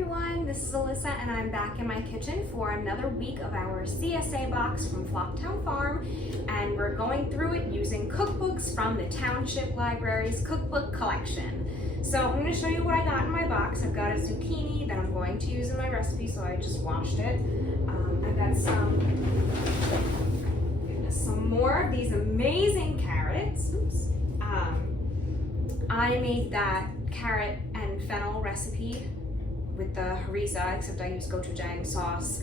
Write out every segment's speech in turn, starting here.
everyone, this is Alyssa and I'm back in my kitchen for another week of our CSA box from Flocktown Farm, and we're going through it using cookbooks from the Township Library's cookbook collection. So I'm going to show you what I got in my box. I've got a zucchini that I'm going to use in my recipe, so I just washed it. I've got some more of these amazing carrots. Oops. I made that carrot and fennel recipe with the harissa, except I used gochujang sauce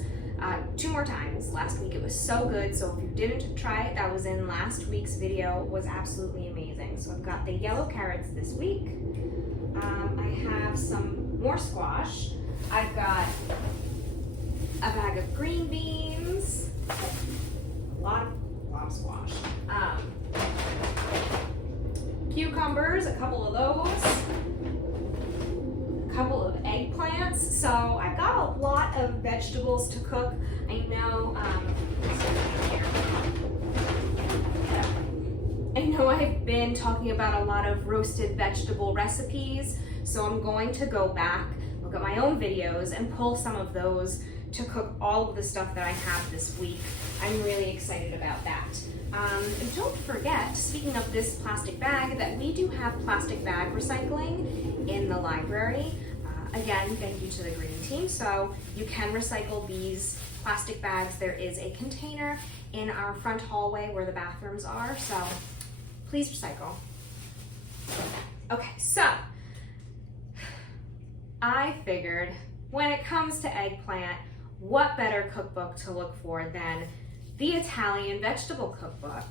2 more times last week. It was so good, so if you didn't try it, that was in last week's video. It was absolutely amazing. So I've got the yellow carrots this week. I have some more squash. I've got a bag of green beans, a lot of squash. Cucumbers, a couple of those, a couple of eggplants. So I've got a lot of vegetables to cook. I know, I've been talking about a lot of roasted vegetable recipes, so I'm going to go back, look at my own videos, and pull some of those to cook all of the stuff that I have this week. I'm really excited about that. And don't forget, speaking of this plastic bag, that we do have plastic bag recycling in the library. Again, thank you to the Green Team. So you can recycle these plastic bags. There is a container in our front hallway where the bathrooms are, so please recycle. Okay, so I figured when it comes to eggplant, what better cookbook to look for than the Italian vegetable cookbook.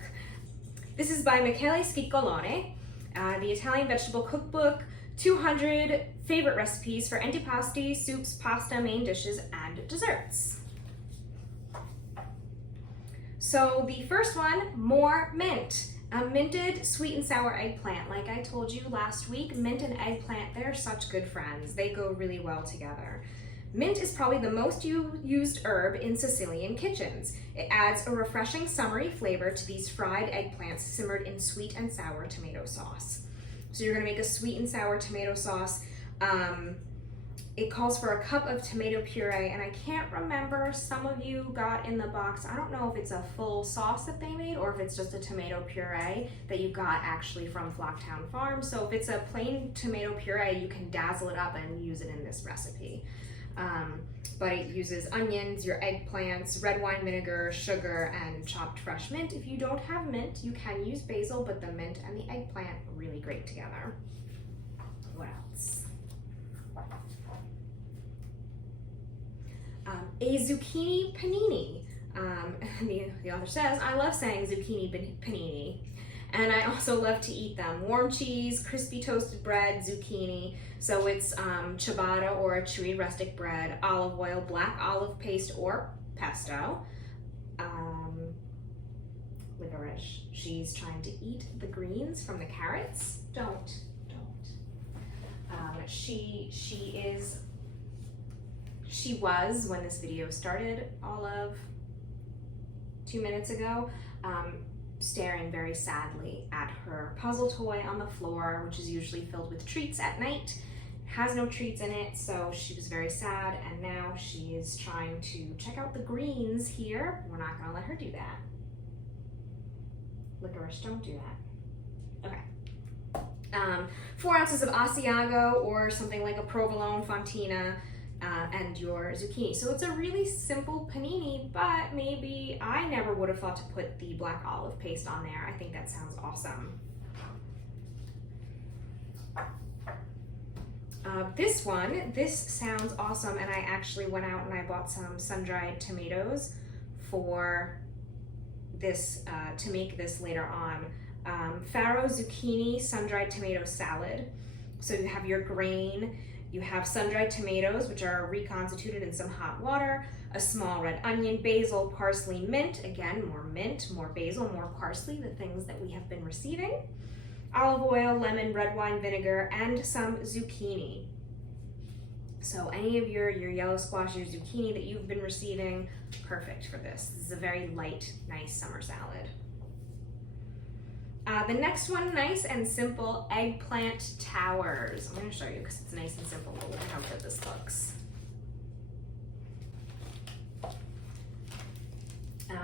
This is by Michele Schiccolone, the Italian vegetable cookbook, 200 favorite recipes for antipasti, soups, pasta, main dishes, and desserts. So the first one, more mint. A minted sweet and sour eggplant. Like I told you last week, mint and eggplant, they're such good friends. They go really well together. Mint is probably the most used herb in Sicilian kitchens. It adds a refreshing summery flavor to these fried eggplants simmered in sweet and sour tomato sauce. So you're gonna make a sweet and sour tomato sauce. It calls for a cup of tomato puree, and I can't remember, some of you got in the box, I don't know if it's a full sauce that they made or if it's just a tomato puree that you got actually from Flocktown Farm. So if it's a plain tomato puree, you can dazzle it up and use it in this recipe. But it uses onions, your eggplants, red wine vinegar, sugar, and chopped fresh mint. If you don't have mint, you can use basil, but the mint and the eggplant are really great together. What else? A zucchini panini. The author says, I love saying zucchini panini. And I also love to eat them. Warm cheese, crispy toasted bread, zucchini. So it's ciabatta or chewy rustic bread, olive oil, black olive paste or pesto. Licorice. She's trying to eat the greens from the carrots. Don't. She was, when this video started, all of 2 minutes ago, staring very sadly at her puzzle toy on the floor, which is usually filled with treats at night. It has no treats in it, so she was very sad, and now she is trying to check out the greens here. We're not gonna let her do that. Licorice, don't do that. Okay. 4 ounces of Asiago or something like a provolone fontina, and your zucchini. So it's a really simple panini, but maybe I never would have thought to put the black olive paste on there. I think that sounds awesome. This sounds awesome, and I actually went out and I bought some sun-dried tomatoes for this, to make this later on. Farro zucchini sun-dried tomato salad. So you have your grain, you have sun-dried tomatoes, which are reconstituted in some hot water, a small red onion, basil, parsley, mint. Again, more mint, more basil, more parsley, the things that we have been receiving. Olive oil, lemon, red wine vinegar, and some zucchini. So any of your yellow squash, your zucchini that you've been receiving, perfect for this. This is a very light, nice summer salad. The next one, nice and simple, eggplant towers. I'm gonna show you because it's nice and simple, but look how good this looks.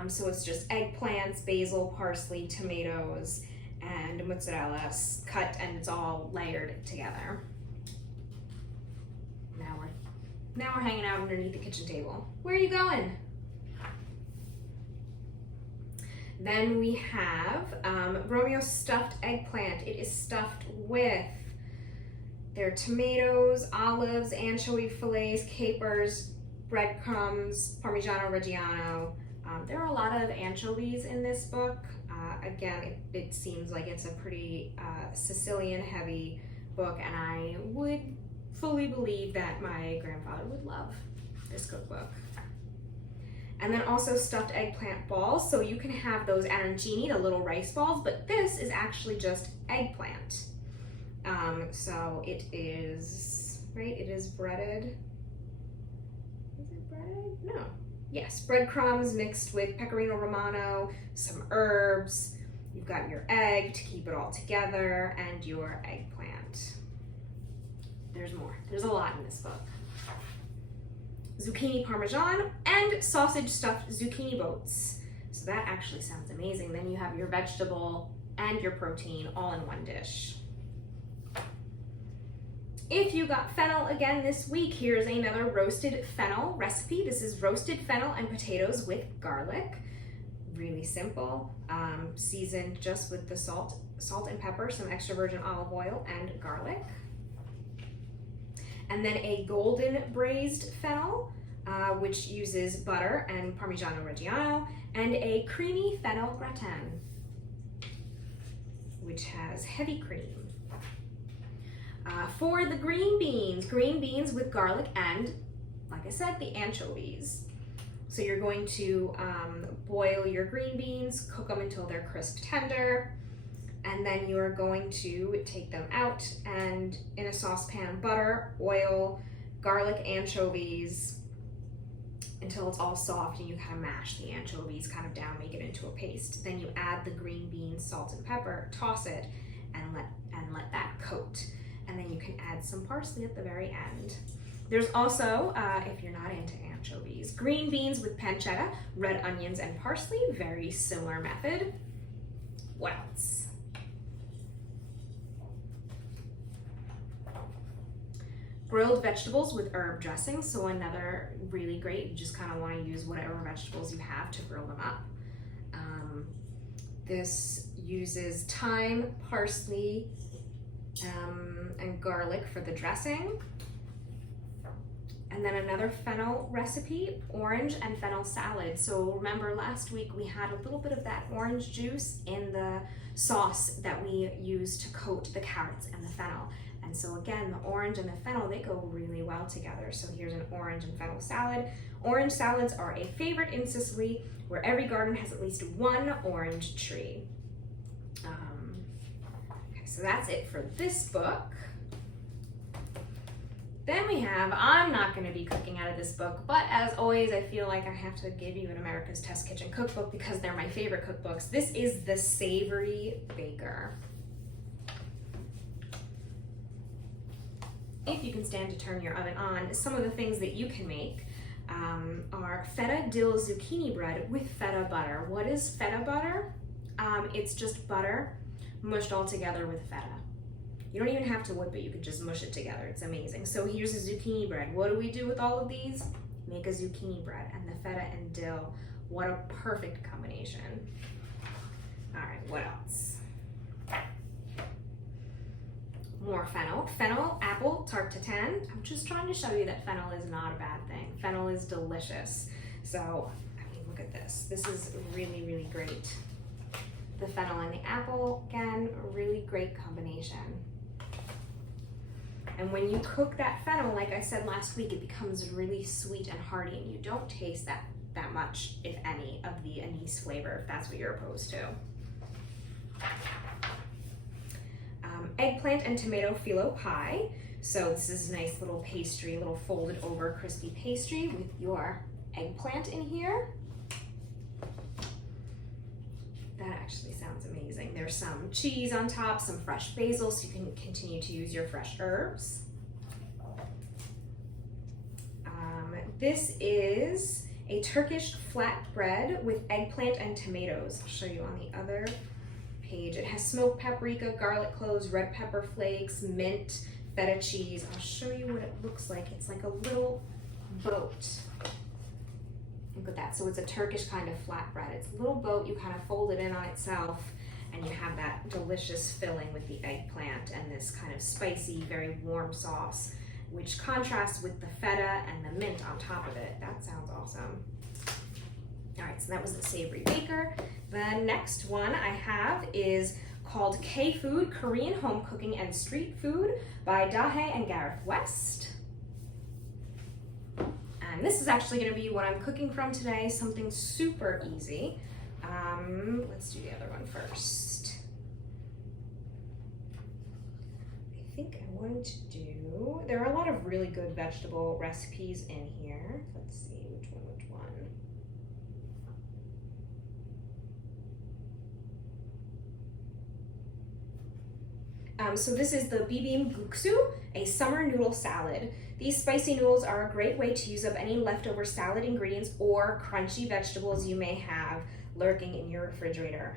So it's just eggplants, basil, parsley, tomatoes, and mozzarella cut, and it's all layered together. Now we're hanging out underneath the kitchen table. Where are you going? Then we have Romeo's stuffed eggplant. It is stuffed with their tomatoes, olives, anchovy fillets, capers, breadcrumbs, Parmigiano Reggiano. There are a lot of anchovies in this book. Again, it seems like it's a pretty Sicilian heavy book, and I would fully believe that my grandfather would love this cookbook. And then also stuffed eggplant balls. So you can have those arancini, the little rice balls, but this is actually just eggplant. So it is, right? It is breaded. Is it breaded? No. Yes, breadcrumbs mixed with pecorino romano, some herbs. You've got your egg to keep it all together, and your eggplant. There's more. There's a lot in this book. Zucchini parmesan and sausage stuffed zucchini boats. So that actually sounds amazing. Then you have your vegetable and your protein all in one dish. If you got fennel again this week, here's another roasted fennel recipe. This is roasted fennel and potatoes with garlic. Really simple, seasoned just with the salt and pepper, some extra virgin olive oil, and garlic. And then a golden braised fennel, which uses butter and Parmigiano Reggiano, and a creamy fennel gratin, which has heavy cream. For the green beans with garlic and, like I said, the anchovies. So you're going to boil your green beans, cook them until they're crisp tender, and then you're going to take them out and in a saucepan, butter, oil, garlic, anchovies until it's all soft, and you kind of mash the anchovies kind of down, make it into a paste. Then you add the green beans, salt and pepper, toss it, and let that coat. And then you can add some parsley at the very end. There's also, if you're not into anchovies, green beans with pancetta, red onions, and parsley. Very similar method. What else? Grilled vegetables with herb dressing. So another really great, you just kind of want to use whatever vegetables you have to grill them up. This uses thyme, parsley, and garlic for the dressing. And then another fennel recipe, orange and fennel salad. So remember last week we had a little bit of that orange juice in the sauce that we used to coat the carrots and the fennel. And so again, the orange and the fennel, they go really well together. So here's an orange and fennel salad. Orange salads are a favorite in Sicily, where every garden has at least one orange tree. Okay, so that's it for this book. Then we have, I'm not going to be cooking out of this book, but as always, I feel like I have to give you an America's Test Kitchen cookbook because they're my favorite cookbooks. This is the Savory Baker. If you can stand to turn your oven on, some of the things that you can make are Feta-dill Zucchini Bread with Feta Butter. What is Feta Butter? It's just butter mushed all together with feta. You don't even have to whip it, you could just mush it together. It's amazing. So here's a zucchini bread. What do we do with all of these? Make a zucchini bread, and the feta and dill. What a perfect combination. All right, what else? More fennel. Fennel Apple Tarte Tatin. I'm just trying to show you that fennel is not a bad thing. Fennel is delicious. So, I mean, look at this. This is really, really great. The fennel and the apple, again, a really great combination. And when you cook that fennel, like I said last week, it becomes really sweet and hearty, and you don't taste that much, if any, of the anise flavor, if that's what you're opposed to. Eggplant and tomato phyllo pie. So this is a nice little pastry, little folded over crispy pastry with your eggplant in here. That actually sounds amazing. There's some cheese on top, some fresh basil, so you can continue to use your fresh herbs. This is a Turkish flatbread with eggplant and tomatoes. I'll show you on the other page. It has smoked paprika, garlic cloves, red pepper flakes, mint, feta cheese. I'll show you what it looks like. It's like a little boat. Look at that. So it's a Turkish kind of flatbread. It's a little boat. You kind of fold it in on itself, and you have that delicious filling with the eggplant and this kind of spicy, very warm sauce, which contrasts with the feta and the mint on top of it. That sounds awesome. All right, so that was the Savory Baker. The next one I have is called K-Food, Korean Home Cooking and Street Food by Da-Hae and Gareth West. And this is actually gonna be what I'm cooking from today, something super easy. Let's do the other one first. I think I'm going to do, there are a lot of really good vegetable recipes in here. Let's see, which one? So this is the Bibim Guksu, a summer noodle salad. These spicy noodles are a great way to use up any leftover salad ingredients or crunchy vegetables you may have lurking in your refrigerator.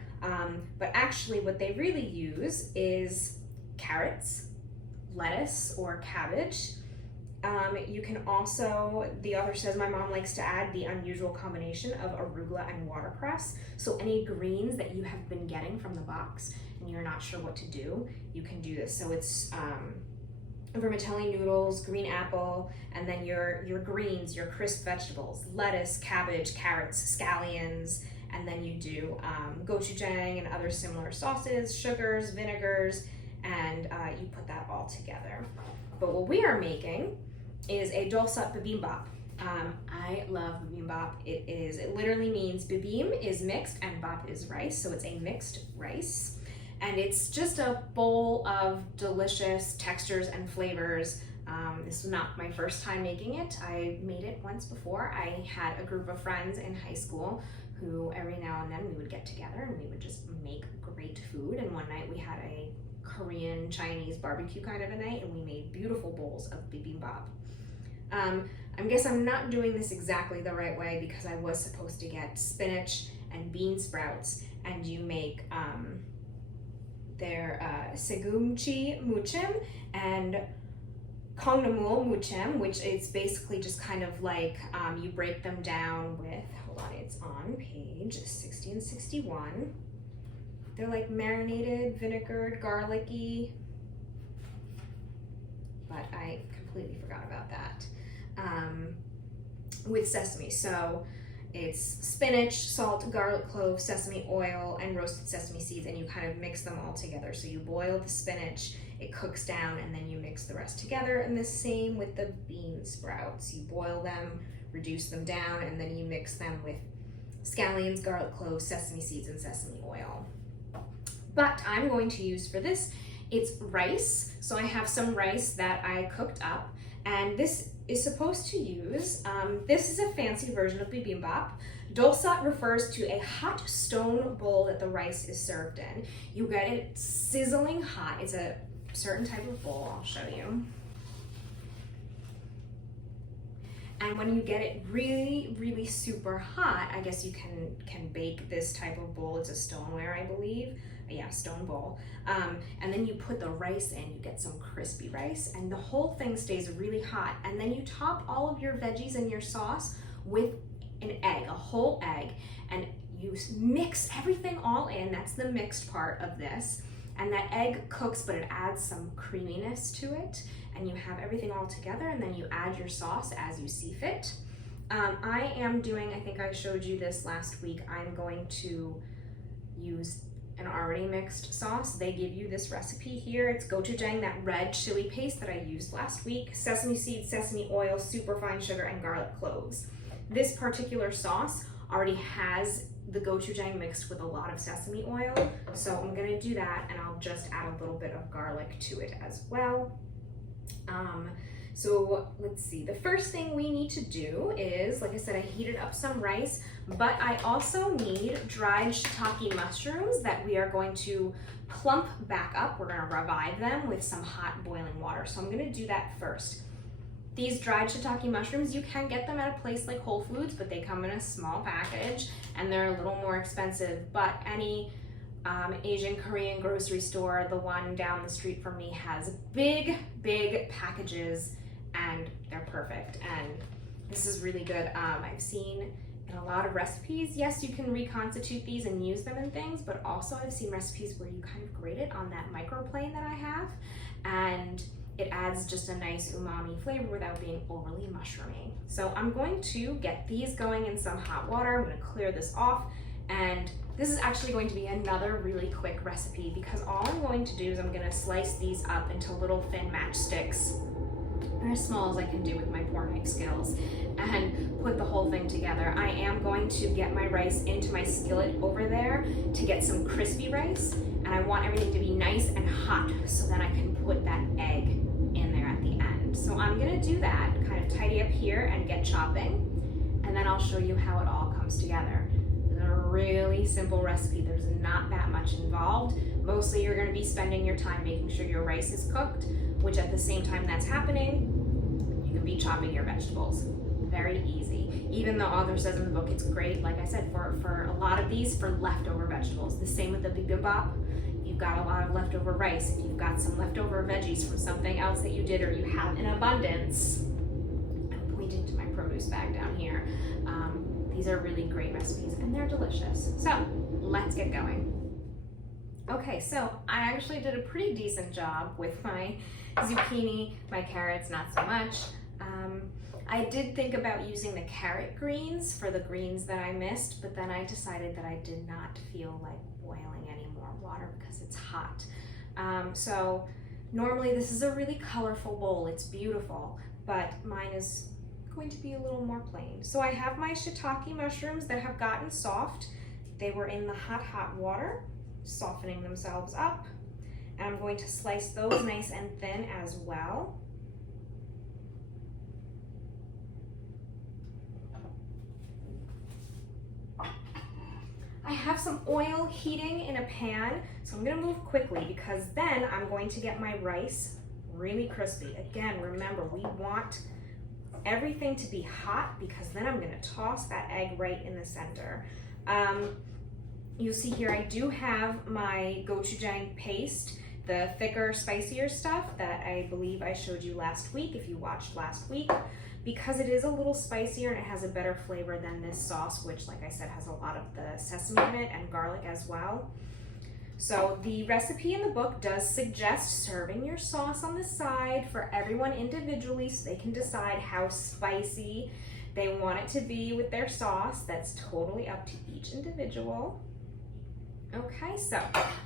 But actually what they really use is carrots, lettuce, or cabbage. You can also, the author says, my mom likes to add the unusual combination of arugula and watercress. So any greens that you have been getting from the box and you're not sure what to do, you can do this. So it's vermicelli noodles, green apple, and then your greens, your crisp vegetables, lettuce, cabbage, carrots, scallions, and then you do gochujang and other similar sauces, sugars, vinegars, and you put that all together. But what we are making is a Dolsot Bibimbap. I love bibimbap. It literally means bibim is mixed and bap is rice, so it's a mixed rice. And it's just a bowl of delicious textures and flavors. This was not my first time making it. I made it once before. I had a group of friends in high school who every now and then we would get together and we would just make great food. And one night we had a Korean Chinese barbecue kind of a night, and we made beautiful bowls of bibimbap. I guess I'm not doing this exactly the right way because I was supposed to get spinach and bean sprouts, and you make their segumchi muchim and kongnamul muchim, which is basically just kind of like you break them down with, hold on, it's on page 60 and 61. They're like marinated, vinegared, garlicky, but I completely forgot about that. With sesame, so it's spinach, salt, garlic clove, sesame oil, and roasted sesame seeds, and you kind of mix them all together. So you boil the spinach, it cooks down, and then you mix the rest together. And the same with the bean sprouts. You boil them, reduce them down, and then you mix them with scallions, garlic clove, sesame seeds, and sesame oil. But I'm going to use for this, it's rice. So I have some rice that I cooked up, and this is supposed to use, this is a fancy version of bibimbap. Dolsot refers to a hot stone bowl that the rice is served in. You get it sizzling hot. It's a certain type of bowl, I'll show you. And when you get it really, really super hot, I guess you can bake this type of bowl. It's a stoneware, I believe. Yeah, stone bowl. And then you put the rice in, you get some crispy rice, and the whole thing stays really hot. And then you top all of your veggies and your sauce with an egg, a whole egg, and you mix everything all in. That's the mixed part of this. And that egg cooks, but it adds some creaminess to it. And you have everything all together, and then you add your sauce as you see fit. I am doing, I think I showed you this last week, I'm going to use an already mixed sauce. They give you this recipe here. It's gochujang, that red chili paste that I used last week, sesame seeds, sesame oil, superfine sugar, and garlic cloves. This particular sauce already has the gochujang mixed with a lot of sesame oil, so I'm gonna do that, and I'll just add a little bit of garlic to it as well. So let's see, the first thing we need to do is, like I said, I heated up some rice, but I also need dried shiitake mushrooms that we are going to plump back up. We're gonna revive them with some hot boiling water. So I'm gonna do that first. These dried shiitake mushrooms, you can get them at a place like Whole Foods, but they come in a small package and they're a little more expensive. But any Asian Korean grocery store, the one down the street from me, has big packages and they're perfect. And this is really good. I've seen in a lot of recipes, yes, you can reconstitute these and use them in things, but also I've seen recipes where you kind of grate it on that microplane that I have, and it adds just a nice umami flavor without being overly mushroomy. So I'm going to get these going in some hot water. I'm gonna clear this off, and this is actually going to be another really quick recipe because all I'm going to do is I'm gonna slice these up into little thin matchsticks. They're as small as I can do with my pork skills, and put the whole thing together. I am going to get my rice into my skillet over there to get some crispy rice, and I want everything to be nice and hot so then I can put that egg in there at the end. So I'm gonna do that, kind of tidy up here and get chopping, and then I'll show you how it all comes together. It's a really simple recipe. There's not that much involved. Mostly you're gonna be spending your time making sure your rice is cooked, which at the same time that's happening, you can be chopping your vegetables. Very easy. Even though author says in the book it's great, like I said, for a lot of these, for leftover vegetables. The same with the bibimbap. You've got a lot of leftover rice, if you've got some leftover veggies from something else that you did or you have in abundance, I'm pointing to my produce bag down here. These are really great recipes and they're delicious. So let's get going. Okay, so I actually did a pretty decent job with my zucchini, my carrots, not so much. I did think about using the carrot greens for the greens that I missed, but then I decided that I did not feel like boiling any more water because it's hot. So normally this is a really colorful bowl, it's beautiful, but mine is going to be a little more plain. So I have my shiitake mushrooms that have gotten soft. They were in the hot water, softening themselves up, and I'm going to slice those nice and thin as well. I have some oil heating in a pan, so I'm gonna move quickly because then I'm going to get my rice really crispy. Again, remember, we want everything to be hot because then I'm gonna toss that egg right in the center. You'll see here I do have my gochujang paste, the thicker, spicier stuff that I believe I showed you last week, if you watched last week, because it is a little spicier and it has a better flavor than this sauce, which, like I said, has a lot of the sesame in it and garlic as well. So the recipe in the book does suggest serving your sauce on the side for everyone individually so they can decide how spicy they want it to be with their sauce. That's totally up to each individual. Okay, so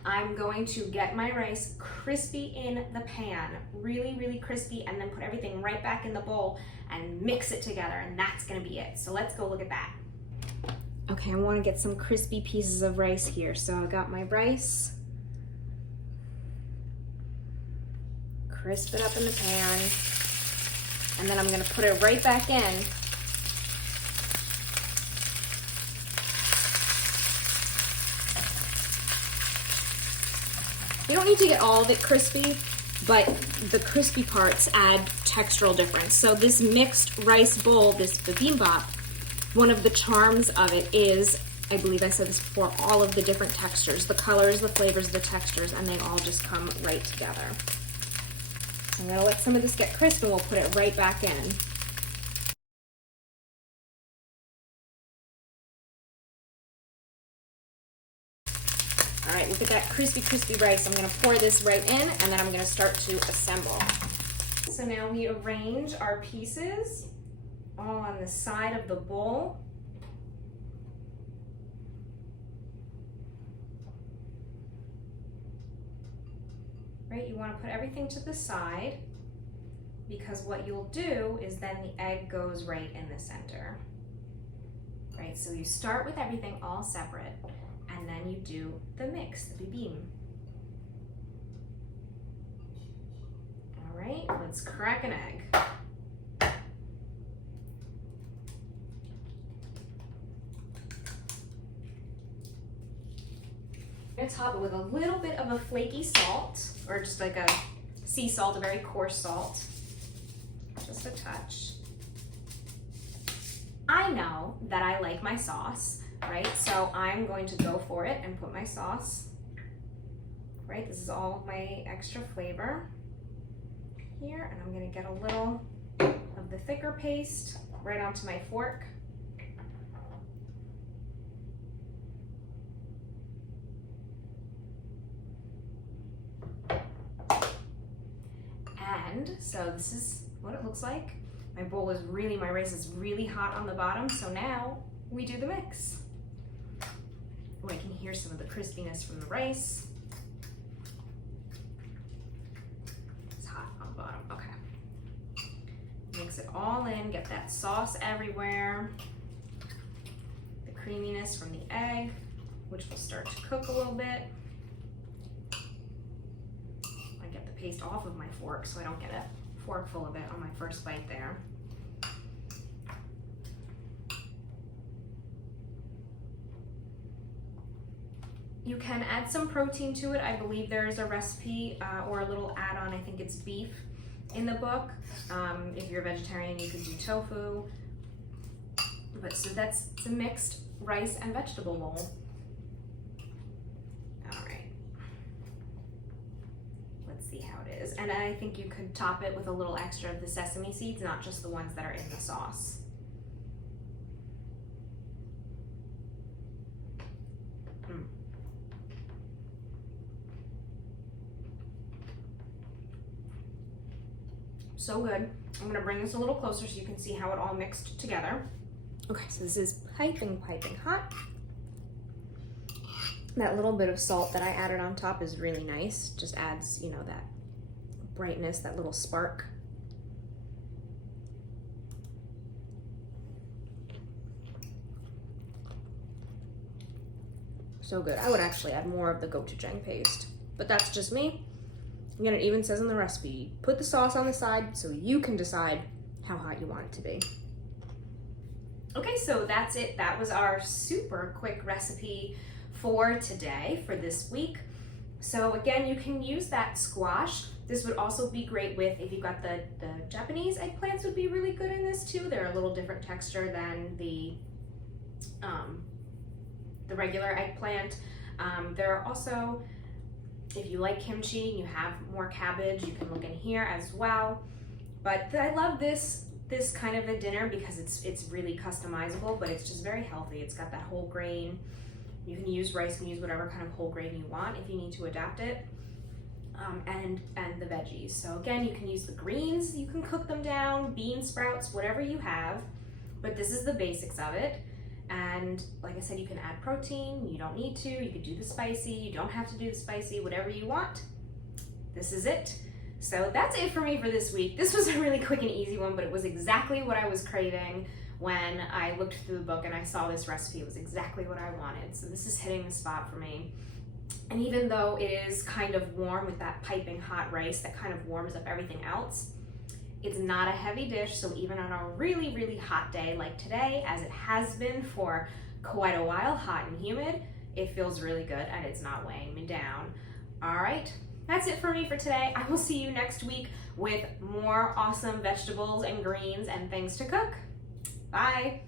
I'm going to get my rice crispy in the pan, really crispy, and then put everything right back in the bowl and mix it together, and that's gonna be it. So let's go look at that. Okay, I wanna get some crispy pieces of rice here. So I got my rice, crisp it up in the pan, and then I'm gonna put it right back in. You don't need to get all of it crispy, but the crispy parts add textural difference. So this mixed rice bowl, this bibimbap, one of the charms of it is, I believe I said this before, all of the different textures, the colors, the flavors, the textures, and they all just come right together. So I'm gonna let some of this get crisp and we'll put it right back in. All right, look at that crispy rice. I'm gonna pour this right in and then I'm gonna start to assemble. So now we arrange our pieces all on the side of the bowl. Right, you wanna put everything to the side because what you'll do is then the egg goes right in the center. Right, so you start with everything all separate, and then you do the mix, the bibim. All right, let's crack an egg. I'm gonna top it with a little bit of a flaky salt, or just like a sea salt, a very coarse salt. just a touch. I know that I like my sauce, right? So I'm going to go for it and put my sauce, right? This is all my extra flavor here, and I'm gonna get a little of the thicker paste right onto my fork. And so this is what it looks like. My rice is really hot on the bottom, so now we do the mix. Oh, I can hear some of the crispiness from the rice. It's hot on the bottom, okay. Mix it all in, get that sauce everywhere. The creaminess from the egg, which will start to cook a little bit. I get the paste off of my fork so I don't get a fork full of it on my first bite there. You can add some protein to it. I believe there is a recipe or a little add-on, I think it's beef in the book. If you're a vegetarian, you could do tofu. But so that's the mixed rice and vegetable bowl. All right. Let's see how it is. And I think you could top it with a little extra of the sesame seeds, not just the ones that are in the sauce. So good. I'm gonna bring this a little closer so you can see how it all mixed together. Okay, so this is piping hot. That little bit of salt that I added on top is really nice. Just adds, you know, that brightness, that little spark. So good. I would actually add more of the gochujang paste, but that's just me. Again, it even says in the recipe, put the sauce on the side so you can decide how hot you want it to be. Okay, so that's it. That was our super quick recipe for today, for this week. So again, you can use that squash. This would also be great with, if you've got the Japanese eggplants would be really good in this too. They're a little different texture than the regular eggplant. There are also, if you like kimchi and you have more cabbage, you can look in here as well. But I love this kind of a dinner because it's really customizable, but it's just very healthy. It's got that whole grain. You can use rice and use whatever kind of whole grain you want if you need to adapt it. And the veggies. So again, you can use the greens, you can cook them down, bean sprouts, whatever you have, but this is the basics of it. And like I said, you can add protein, you don't need to, you could do the spicy, you don't have to do the spicy, whatever you want. This is it. So that's it for me for this week. This was a really quick and easy one, but it was exactly what I was craving when I looked through the book and I saw this recipe. It was exactly what I wanted. So this is hitting the spot for me. And even though it is kind of warm with that piping hot rice that kind of warms up everything else, it's not a heavy dish, so even on a really, really hot day like today, as it has been for quite a while, hot and humid, it feels really good and it's not weighing me down. All right, that's it for me for today. I will see you next week with more awesome vegetables and greens and things to cook. Bye.